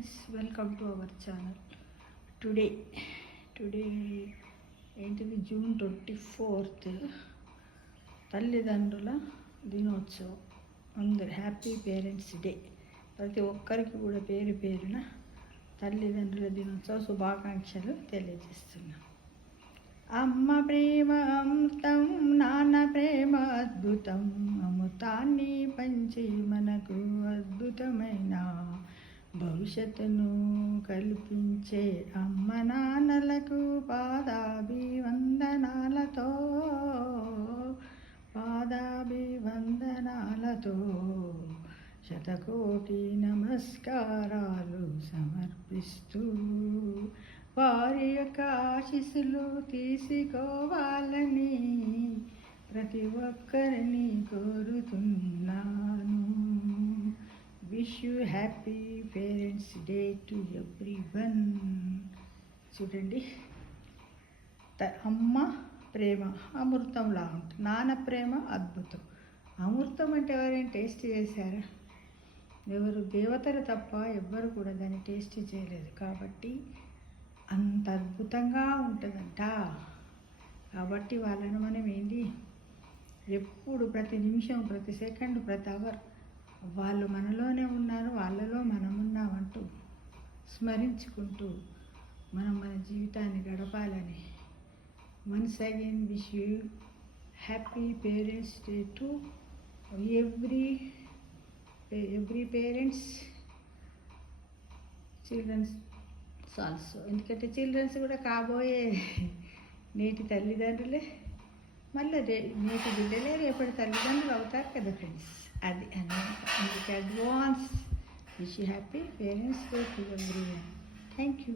Welcome to our channel. Today ఏంటిది, June 24th, తల్లిదండ్రుల దినోత్సవం. అందరు హ్యాపీ పేరెంట్స్ డే. ప్రతి ఒక్కరికి కూడా పేరు పేరున తల్లిదండ్రుల దినోత్సవ శుభాకాంక్షలు తెలియజేస్తున్నాం. అమ్మ ప్రేమ అమృతం, నాన్న ప్రేమ అద్భుతం, అమృతాన్ని పంచి మనకు అద్భుతమైన భవిష్యత్తును కల్పించే అమ్మ నాన్నలకు పాదాభివందనాలతో శతకోటి నమస్కారాలు సమర్పిస్తూ వారి యొక్క ఆశీస్సులు తీసుకోవాలని ప్రతి ఒక్కరిని కోరుతున్నాను. Wish you happy parents day to everyone. చూడండి, అమ్మ ప్రేమ అమృతంలా ఉంటుంది, నాన్న ప్రేమ అద్భుతం. అమృతం అంటే ఎవరైనా టేస్ట్ చేశారా? ఎవరు దేవతలు తప్ప ఎవ్వరు కూడా దాన్ని టేస్ట్ చేయలేదు. కాబట్టి అంత అద్భుతంగా ఉంటుందంట. కాబట్టి వాళ్ళని మనం ఏంటి, ఎప్పుడు ప్రతి నిమిషం, ప్రతి సెకండ్, ప్రతి అవర్ వాళ్ళు మనలోనే ఉన్నారు, వాళ్ళలో మనం ఉన్నామంటూ స్మరించుకుంటూ మనం మన జీవితాన్ని గడపాలని once again wish you happy parents day to every parents, children's also. ఎందుకంటే చిల్డ్రన్స్ కూడా కాబోయే నేటి తల్లిదండ్రులే, మళ్ళీ నేటి బిడ్డలే రేపటి తల్లిదండ్రులు అవుతారు కదా ఫ్రెండ్స్. అది అందుకే advance wish happy parents day to everyone. Thank you.